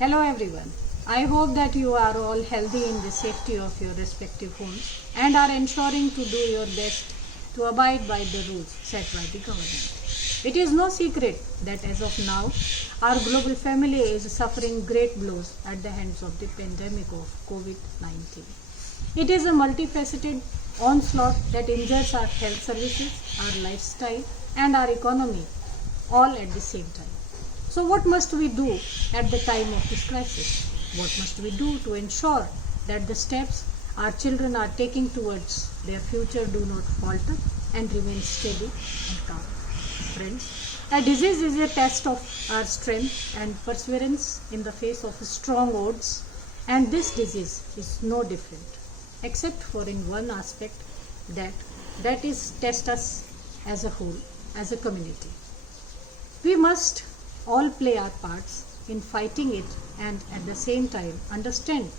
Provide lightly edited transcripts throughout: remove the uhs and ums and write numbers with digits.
Hello everyone. I hope that you are all healthy in the safety of your respective homes and are ensuring to do your best to abide by the rules set by the government. It is no secret that as of now, our global family is suffering great blows at the hands of the pandemic of COVID-19. It is a multifaceted onslaught that injures our health services, our lifestyle, and our economy all at the same time. So, what must we do at the time of this crisis? What must we do to ensure that the steps our children are taking towards their future do not falter and remain steady and calm? Friends, a disease is a test of our strength and perseverance in the face of strong odds, and this disease is no different, except for in one aspect that is test us as a whole, as a community. We must all play our parts in fighting it and at the same time understand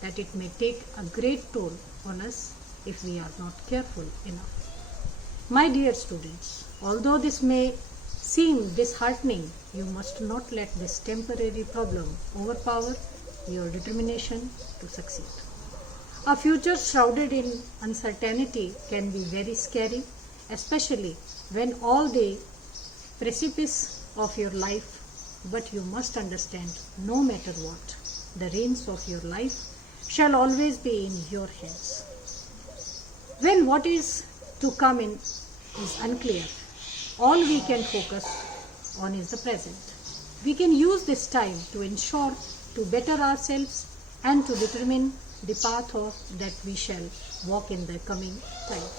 that it may take a great toll on us if we are not careful enough. My dear students, although this may seem disheartening, you must not let this temporary problem overpower your determination to succeed. A future shrouded in uncertainty can be very scary, especially when all the precipice of your life, but you must understand, no matter what, the reins of your life shall always be in your hands. When what is to come in is unclear, all we can focus on is the present. We can use this time to ensure to better ourselves and to determine the path that we shall walk in the coming time.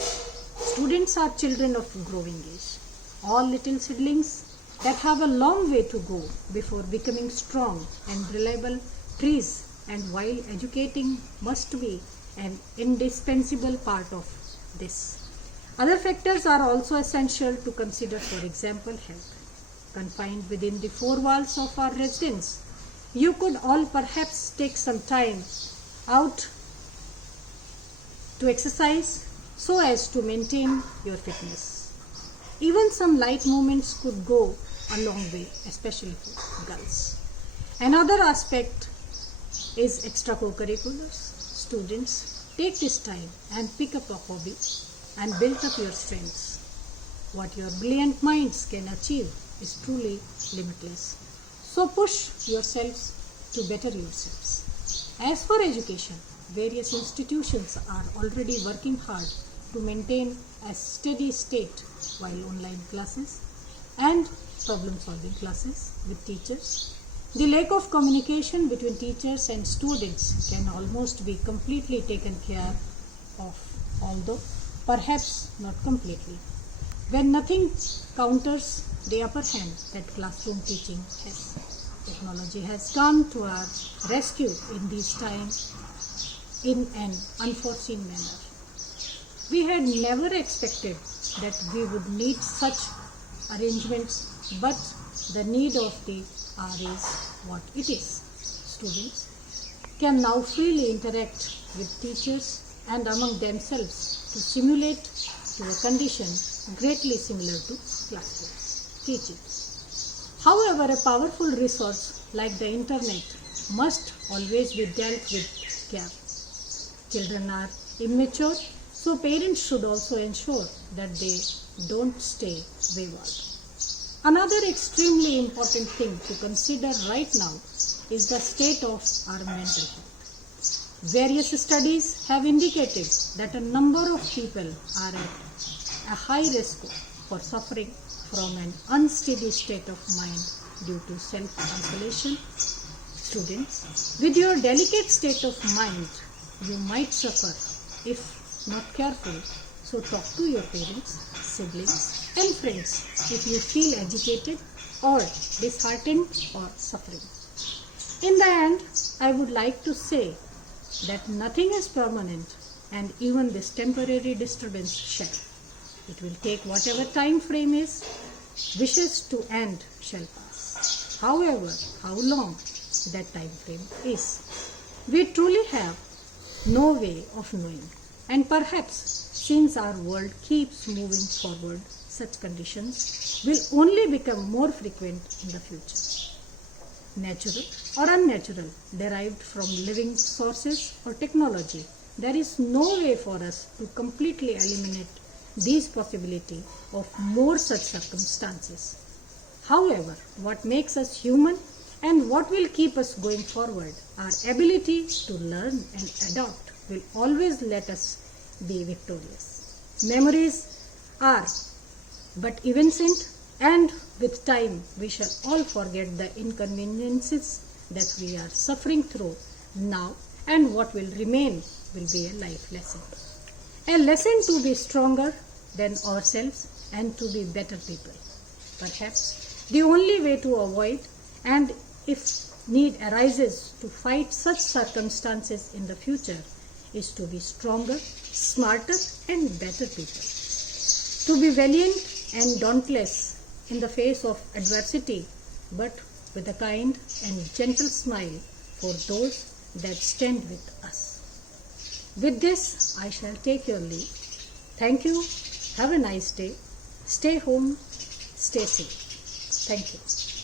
Students are children of growing age, all little seedlings that have a long way to go before becoming strong and reliable trees, and while educating must be an indispensable part of this. Other factors are also essential to consider, for example, health. Confined within the four walls of our residence, you could all perhaps take some time out to exercise so as to maintain your fitness. Even some light movements could go a long way, especially for girls. Another aspect is extracurriculars. Students, take this time and pick up a hobby and build up your strengths. What your brilliant minds can achieve is truly limitless. So push yourselves to better yourselves. As for education, various institutions are already working hard to maintain a steady state while online classes and problem-solving classes with teachers. The lack of communication between teachers and students can almost be completely taken care of, although perhaps not completely, when nothing counters the upper hand that classroom teaching has. Technology has come to our rescue in these times in an unforeseen manner. We had never expected that we would need such arrangements, but the need of the hour is what it is. Students can now freely interact with teachers and among themselves to simulate to a condition greatly similar to classroom teaching. However, a powerful resource like the internet must always be dealt with care. Children are immature, so parents should also ensure that they don't stay wayward. Another extremely important thing to consider right now is the state of our mental health. Various studies have indicated that a number of people are at a high risk for suffering from an unsteady state of mind due to self-isolation. Students, with your delicate state of mind, you might suffer if not careful. So talk to your parents, siblings, and friends if you feel agitated or disheartened or suffering. In the end, I would like to say that nothing is permanent, and even this temporary disturbance shall. It will take whatever time frame is wishes to end shall pass. However, how long that time frame is, we truly have no way of knowing. And perhaps, since our world keeps moving forward, such conditions will only become more frequent in the future. natural or unnatural, derived from living sources or technology. There is no way for us to completely eliminate these possibility of more such circumstances. However, what makes us human and what will keep us going forward, our ability to learn and adopt, will always let us be victorious. Memories are but evanescent, and with time we shall all forget the inconveniences that we are suffering through now, and what will remain will be a life lesson. A lesson to be stronger than ourselves and to be better people. Perhaps the only way to avoid, and if need arises to fight such circumstances in the future, is to be stronger, smarter and better people. To be valiant and dauntless in the face of adversity, but with a kind and gentle smile for those that stand with us. With this, I shall take your leave. Thank you. Have a nice day. Stay home. Stay safe. Thank you.